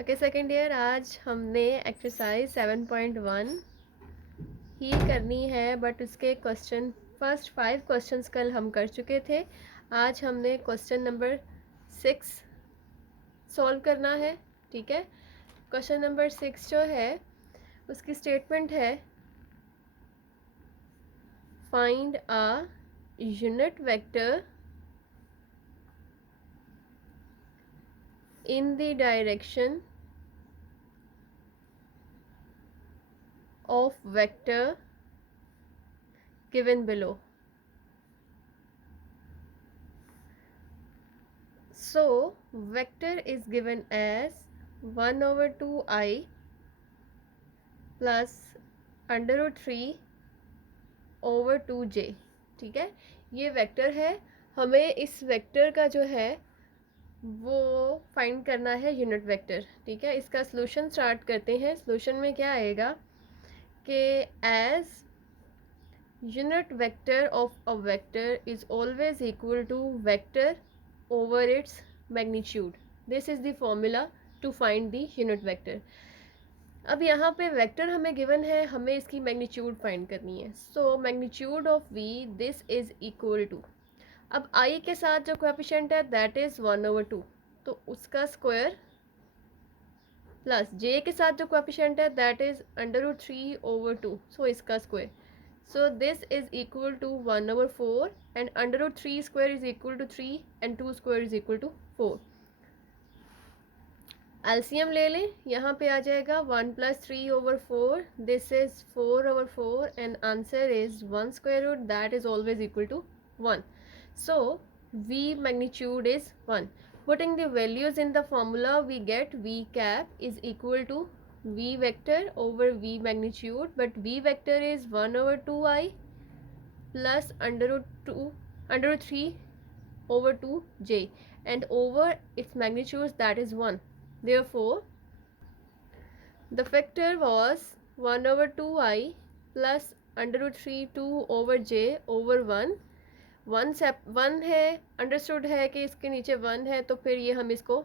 Okay second year, आज हमने exercise 7.1 ही करनी है, बट उसके क्वेश्चन फर्स्ट 5 क्वेश्चंस कल हम कर चुके थे। आज हमने क्वेश्चन नंबर 6 सॉल्व करना है। ठीक है, क्वेश्चन नंबर 6 जो है उसकी स्टेटमेंट है, find a unit vector in the direction of vector given below. So vector is given as 1/2i plus √3/2j। ठीक है, ये वेक्टर है। हमें इस वेक्टर का जो है वो फाइंड करना है यूनिट वेक्टर। ठीक है, इसका सॉल्यूशन स्टार्ट करते हैं। सॉल्यूशन में क्या आएगा कि as unit vector of a vector is always equal to vector over its magnitude. This is the formula to find the unit vector. अब यहाँ पे वेक्टर हमें गिवन है, हमें इसकी मैग्नीट्यूड फाइंड करनी है। So magnitude of v this is equal to, अब i के साथ जो कोएफिशिएंट है दैट इज 1/2, तो उसका स्क्वायर प्लस j के साथ जो कोएफिशिएंट है दैट इज √3/2, सो इसका square. So this is equal to 1/4 and √3 square is equal to 3 and 2 square is equal to 4. LCM ले लें, यहाँ पे आ जाएगा 1 plus 3/4, this is 4/4 and answer is 1 square root, that is always equal to 1. So V magnitude is 1. Putting the values in the formula we get V cap is equal to V vector over V magnitude, but V vector is 1/2i plus √3/2j and over its magnitudes that is 1. Therefore the vector was 1/2i plus √3/2/j over 1. 1 है, understood है कि इसके नीचे 1 है, तो फिर ये हम इसको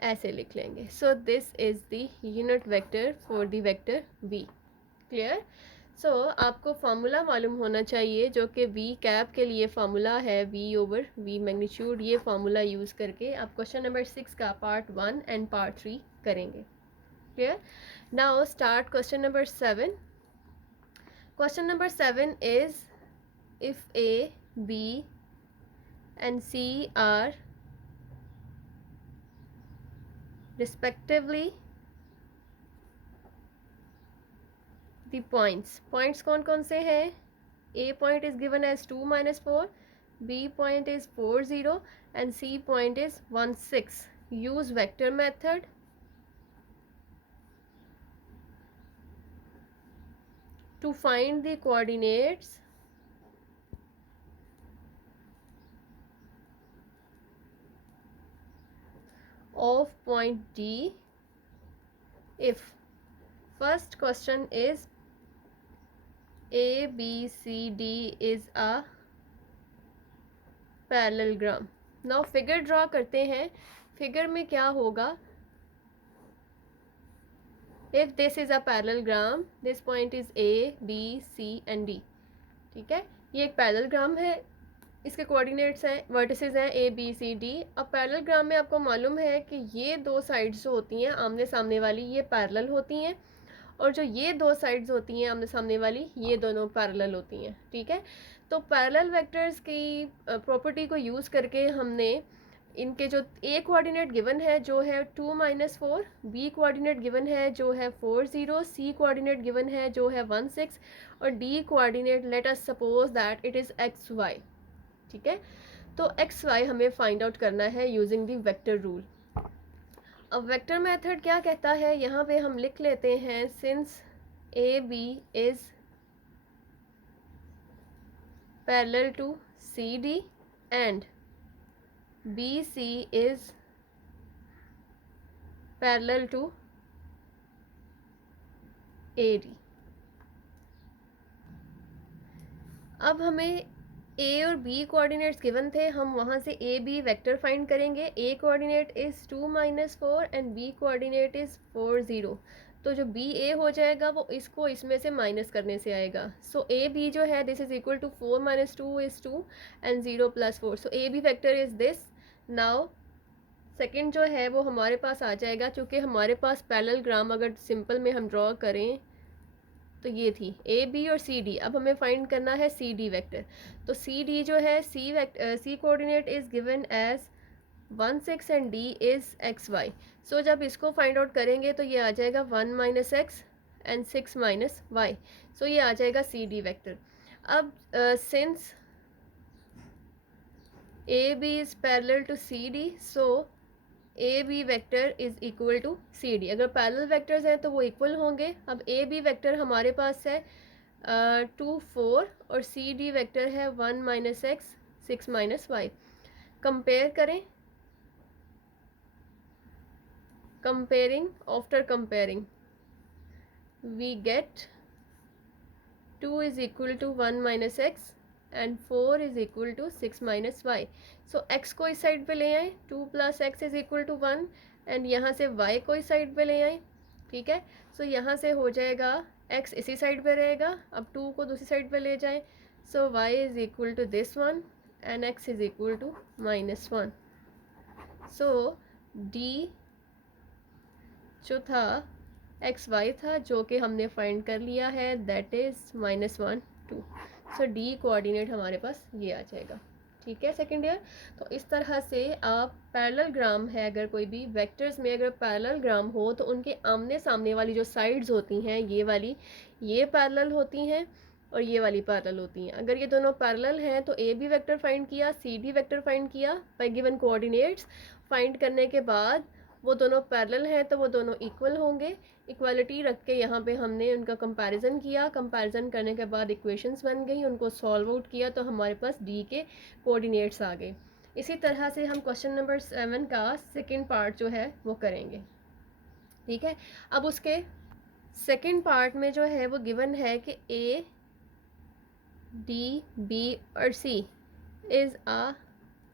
ऐसे लिख लेंगे। So this is the unit vector for the vector v। Clear? So आपको फार्मूला मालूम होना चाहिए जो कि v कैप के लिए फार्मूला है v ओवर v मैग्नीट्यूड। ये फार्मूला यूज़ करके आप क्वेश्चन नंबर 6 का पार्ट 1 एंड पार्ट 3 करेंगे। Clear? Now start question number 7। Question number 7 is if a b and c are respectively the points कौन कौन से हैं? A point is given as 2 minus 4, B point is 4 0 and C point is 1 6. Use vector method to find the coordinates of point D if first question is A B C D is a parallelogram. Now figure draw करते हैं। Figure में क्या होगा? If this is a parallelogram, this point is A, B, C and D. ठीक है, ये एक parallelogram है, इसके कोऑर्डिनेट्स हैं, वर्टिसेस हैं A B C D। अब पैरेललोग्राम में आपको मालूम है कि ये दो साइड्स जो होती हैं आमने सामने वाली, ये पैरेलल होती हैं, और जो ये दो साइड्स होती हैं आमने सामने वाली, ये दोनों पैरेलल होती हैं। ठीक है, तो पैरेलल वेक्टर्स की प्रॉपर्टी को यूज़ करके हमने इनके जो ए कोऑर्डिनेट गिवन है जो है 2 - 4, बी कोऑर्डिनेट गिवन है जो है 4 0, सी कोऑर्डिनेट गिवन है जो है 1 6 और D coordinate let us suppose that it is X Y. ठीक है, तो एक्स वाई हमें फाइंड आउट करना है यूजिंग द वेक्टर रूल। अब वेक्टर मेथड क्या कहता है, यहाँ पे हम लिख लेते हैं, since A B is parallel to C D and B C is parallel to A D. अब हमें ए और बी कोऑर्डिनेट्स गिवन थे, हम वहाँ से ए बी वेक्टर फाइंड करेंगे। A coordinate is 2 - 4 and B coordinate is 4 0। तो जो बी ए हो जाएगा वो इसको इसमें से माइनस करने से आएगा। सो ए बी जो है this is equal to 4 - 2 is 2 and 0 + 4। So A B vector is this. Now second जो है वो हमारे पास आ जाएगा, क्योंकि हमारे पास पैरेललोग्राम अगर सिंपल में हम ड्रॉ करें तो ये थी ए बी और सी डी। अब हमें फाइंड करना है सी डी वैक्टर। तो सी डी जो है C coordinate is given as 1 6 and D is X Y. So जब इसको फाइंड आउट करेंगे तो ये आ जाएगा 1 - x एंड 6 - y। सो ये आ जाएगा सी डी वैक्टर। अब since A B is parallel to C D, so A B vector is equal to C D. अगर पैरेलल वेक्टर्स हैं तो वो इक्वल होंगे। अब ए बी वैक्टर हमारे पास है 2 4 और सी डी वैक्टर है 1 - x 6 - y। कंपेयर करें, comparing after comparing we get 2 is equal to 1 - x and 4 is equal to 6 - y। So x को इस साइड पे ले आए, 2 + x is equal to 1 and यहाँ से y को इस साइड पे ले आए। ठीक है, सो यहाँ से हो जाएगा x इसी साइड पे रहेगा, अब 2 को दूसरी साइड पे ले जाएं। So y is equal to this one and x is equal to -1। So d जो था एक्स वाई था, जो कि हमने फाइंड कर लिया है, that is -1 2। So D coordinate हमारे पास ये आ जाएगा। ठीक है सेकेंड ईयर। तो इस तरह से आप पैरेललोग्राम है, अगर कोई भी वेक्टर्स में अगर पैरेललोग्राम हो तो उनके आमने सामने वाली जो साइड्स होती हैं ये वाली, ये पैरेलल होती हैं और ये वाली पैरेलल होती हैं। अगर ये दोनों पैरेलल हैं तो ए बी वेक्टर फाइंड किया, सी डी वेक्टर फाइंड किया बाय गिवन कोऑर्डिनेट्स। फाइंड करने के बाद वो दोनों पैरेलल हैं तो वो दोनों इक्वल होंगे। इक्वालिटी रख के यहाँ पे हमने उनका कंपैरिजन किया, कंपैरिजन करने के बाद इक्वेशंस बन गई, उनको सॉल्व आउट किया तो हमारे पास डी के कोऑर्डिनेट्स आ गए। इसी तरह से हम क्वेश्चन नंबर 7 का सेकेंड पार्ट जो है वो करेंगे। ठीक है, अब उसके सेकेंड पार्ट में जो है वो गिवन है कि ए डी बी और सी इज़ अ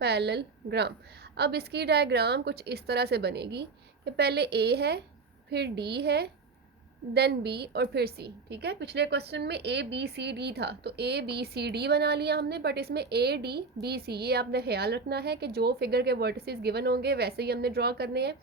पैरेललोग्राम। अब इसकी डायग्राम कुछ इस तरह से बनेगी कि पहले ए है, फिर डी है, देन बी और फिर सी। ठीक है, पिछले क्वेश्चन में ए बी सी डी था तो ए बी सी डी बना लिया हमने, बट इसमें ए डी बी सी, ये आपने ख्याल रखना है कि जो फिगर के वर्टिसेस गिवन होंगे वैसे ही हमने ड्रॉ करने हैं।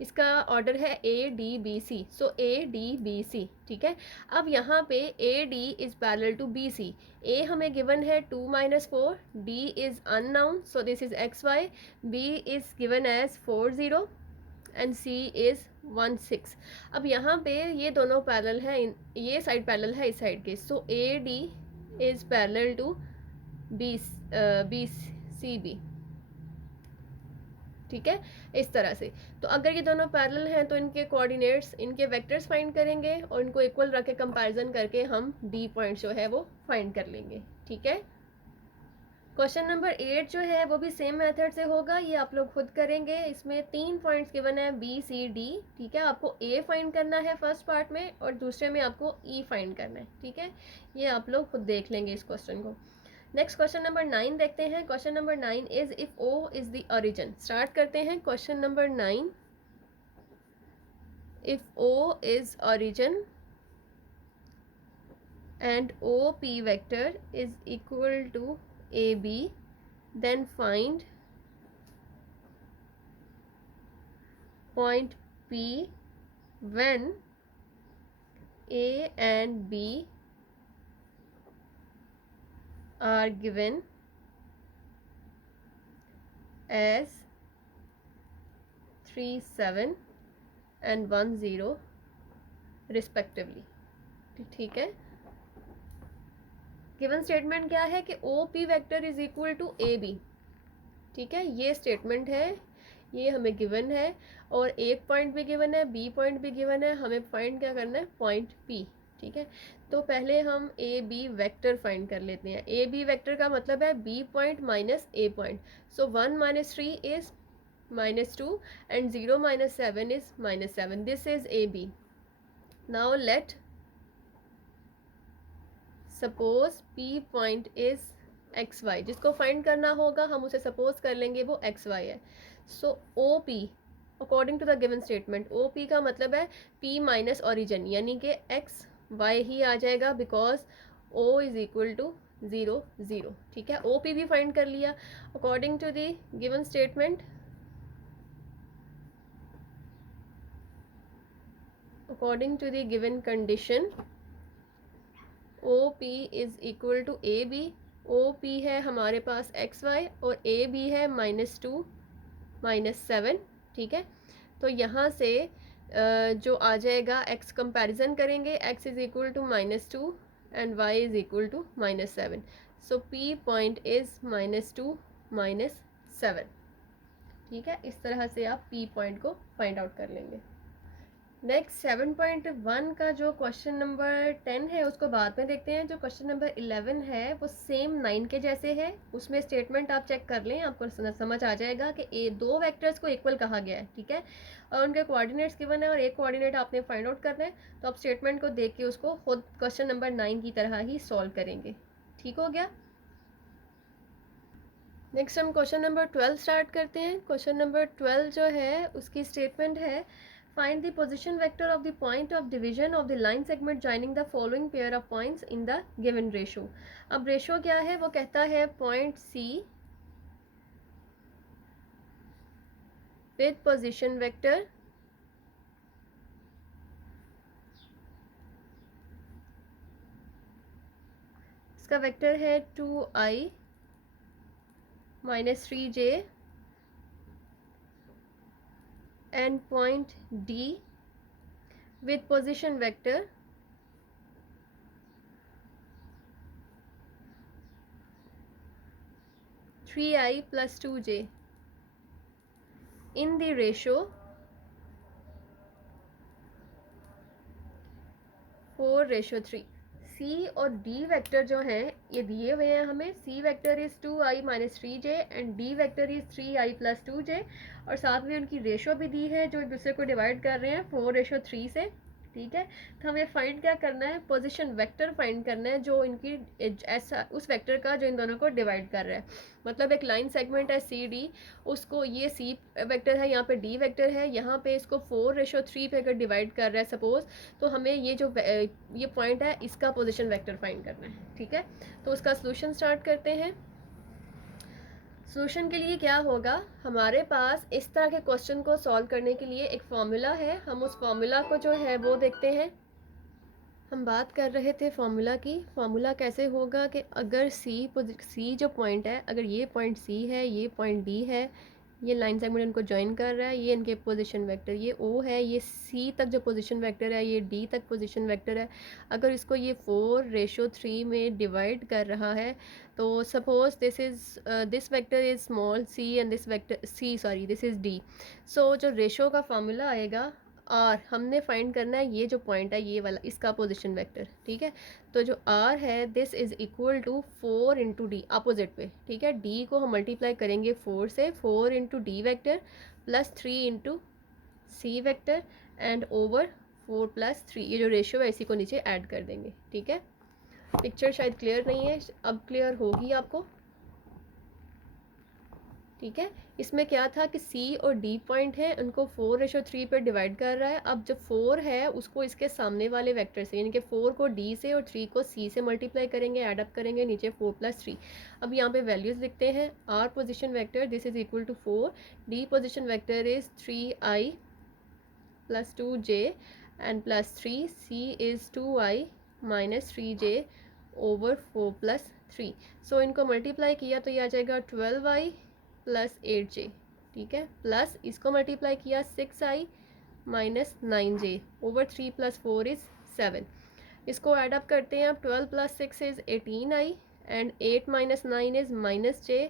इसका ऑर्डर है A D B C, so A D B C. ठीक है, अब यहाँ पे A D is parallel to B C. A हमें गिवन है 2 - 4, D is unknown so this is X Y, B is given as 4 0 and C is 1 6। अब यहाँ पे ये दोनों पैरेलल हैं, ये साइड पैरेलल है इस साइड के, so A D is parallel to B C B. ठीक है, इस तरह से। तो अगर ये दोनों पैरेलल हैं तो इनके कोऑर्डिनेट्स, इनके वेक्टर्स फाइंड करेंगे और इनको इक्वल रख के कंपैरिजन करके हम डी पॉइंट जो है वो फाइंड कर लेंगे। ठीक है, क्वेश्चन नंबर 8 जो है वो भी सेम मेथड से होगा, ये आप लोग खुद करेंगे। इसमें 3 पॉइंट्स गिवन है बी सी डी। ठीक है, आपको ए फाइंड करना है फर्स्ट पार्ट में और दूसरे में आपको ई फाइंड करना है। ठीक है, ये आप लोग खुद देख लेंगे इस क्वेश्चन को। नेक्स्ट क्वेश्चन नंबर 9 देखते हैं। Question number 9 is if O is the origin. Start करते हैं question number 9। If O is origin and O P vector is equal to A B, then find point P when A and B are given as 3 7 and 1 0 respectively। ठीक है, given statement क्या है कि O P vector is equal to A B. ठीक है, ये statement है, ये हमें गिवन है और एक पॉइंट भी गिवन है, बी पॉइंट भी गिवन है, हमें फाइंड क्या करना है, पॉइंट पी। ठीक है, तो पहले हम ए बी वेक्टर फाइंड कर लेते हैं। ए बी वेक्टर का मतलब है B point minus A point. So 1 - 3 is -2 and 0 - 7 is -7। This is A B. Now let suppose P point is x y, जिसको फाइंड करना होगा हम उसे सपोज कर लेंगे वो एक्स वाई है। So O P according to the given statement, O P का मतलब है पी माइनस ओरिजिन, यानी कि एक्स वाई ही आ जाएगा because O is equal to 0 0। ठीक है, ओ पी भी फाइंड कर लिया according to the given statement. According to the given condition O P is equal to A B. O P है हमारे पास एक्स वाई और ए बी है -2 -7। ठीक है, तो यहाँ से जो आ जाएगा एक्स कंपैरिजन करेंगे, x is equal to -2 and y is equal to -7। So P point is -2 -7। ठीक है, इस तरह से आप पी पॉइंट को फाइंड आउट कर लेंगे। नेक्स्ट 7.1 का जो क्वेश्चन नंबर 10 है उसको बाद में देखते हैं। जो क्वेश्चन नंबर 11 है वो सेम 9 के जैसे है। उसमें स्टेटमेंट आप चेक कर लें, आपको समझ आ जाएगा कि दो वेक्टर्स को इक्वल कहा गया है। ठीक है, और उनके कोऑर्डिनेट्स गिवन है और एक कोऑर्डिनेट आपने फाइंड आउट करना है। तो आप स्टेटमेंट को देख के उसको खुद क्वेश्चन नंबर 9 की तरह ही सॉल्व करेंगे। ठीक हो गया। नेक्स्ट हम क्वेश्चन नंबर 12 स्टार्ट करते हैं। क्वेश्चन नंबर 12 जो है उसकी स्टेटमेंट है find the position vector of the point of division of the line segment joining the following pair of points in the given ratio। अब रेशो क्या है, वो कहता है point C with position vector इसका वेक्टर है 2i -3j and point D with position vector 3i plus 2j in the ratio 4:3। C और D vector जो हैं ये दिए हुए हैं हमें। C vector is 2i - 3j and D vector is 3i + 2j, और साथ में उनकी रेशो भी दी है जो एक दूसरे को डिवाइड कर रहे हैं 4:3 से। ठीक है, तो हमें फाइंड क्या करना है, पोजीशन वेक्टर फाइंड करना है जो इनकी ऐसा उस वेक्टर का जो इन दोनों को डिवाइड कर रहा है। मतलब एक लाइन सेगमेंट है सी डी, उसको ये सी वेक्टर है, यहाँ पे डी वेक्टर है, यहाँ पे इसको 4:3 पे अगर डिवाइड कर रहा है सपोज, तो हमें ये जो ये पॉइंट है इसका पोजीशन वेक्टर फाइंड करना है। ठीक है, तो उसका सोल्यूशन स्टार्ट करते हैं। सोल्यूशन के लिए क्या होगा, हमारे पास इस तरह के क्वेश्चन को सॉल्व करने के लिए एक फॉर्मूला है। हम उस फॉर्मूला को जो है वो देखते हैं। हम बात कर रहे थे फार्मूला की। फार्मूला कैसे होगा कि अगर सी जो पॉइंट है, अगर ये पॉइंट सी है, ये पॉइंट डी है, ये लाइन सेगमेंट इनको ज्वाइन कर रहा है, ये इनके पोजीशन वेक्टर, ये ओ है, ये सी तक जो पोजीशन वेक्टर है, ये डी तक पोजीशन वेक्टर है। अगर इसको ये 4:3 में डिवाइड कर रहा है, तो suppose this vector is small C and this vector this is D. So जो रेशो का फार्मूला आएगा, आर हमने फाइंड करना है ये जो पॉइंट है ये वाला, इसका पोजीशन वेक्टर। ठीक है, तो जो आर है this is equal to 4 into D, opposite पे। ठीक है, डी को हम मल्टीप्लाई करेंगे 4 से, 4 into D vector plus 3 into C vector and over 4 + 3। ये जो रेशियो है इसी को नीचे ऐड कर देंगे। ठीक है, पिक्चर शायद क्लियर नहीं है, अब क्लियर होगी आपको। ठीक है, इसमें क्या था कि C और D पॉइंट है, उनको 4:3 पर डिवाइड कर रहा है। अब जब 4 है उसको इसके सामने वाले वेक्टर से, यानी कि 4 को D से और 3 को C से मल्टीप्लाई करेंगे, ऐड अप करेंगे, नीचे 4 + 3। अब यहाँ पे वैल्यूज़ लिखते हैं। R position vector this is equal to 4, D position vector is 3i + 2j and +3, C is 2i - 3j over 4 + 3। So इनको मल्टीप्लाई किया तो ये आ जाएगा 12i + 8j। ठीक है, प्लस इसको मल्टीप्लाई किया 6i - 9j ओवर 3 + 4 इज़ 7। इसको ऐड अप करते हैं अब, 12 + 6 is 18i and 8 - 9 is -j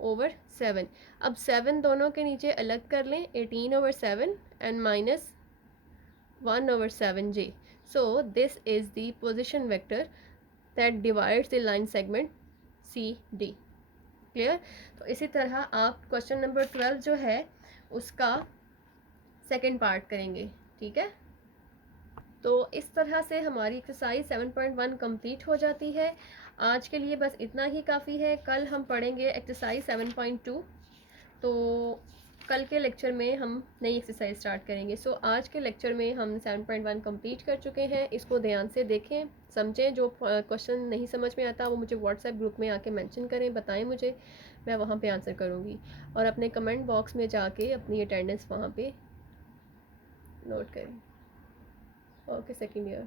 over 7। अब 7 दोनों के नीचे अलग कर लें, 18 over 7 and -1 over 7j। So this is the position vector that divides the line segment CD। Clear. तो इसी तरह आप क्वेश्चन नंबर 12 जो है उसका सेकंड पार्ट करेंगे। ठीक है, तो इस तरह से हमारी एक्सरसाइज 7.1 कंप्लीट हो जाती है। आज के लिए बस इतना ही काफ़ी है। कल हम पढ़ेंगे एक्सरसाइज 7.2। तो कल के लेक्चर में हम नई एक्सरसाइज स्टार्ट करेंगे। सो आज के लेक्चर में हम 7.1 कंप्लीट कर चुके हैं। इसको ध्यान से देखें, समझें। जो क्वेश्चन नहीं समझ में आता वो मुझे व्हाट्सएप ग्रुप में आके मेंशन करें, बताएं मुझे, मैं वहाँ पे आंसर करूँगी। और अपने कमेंट बॉक्स में जाके अपनी अटेंडेंस वहाँ पे नोट करें। Okay, second year.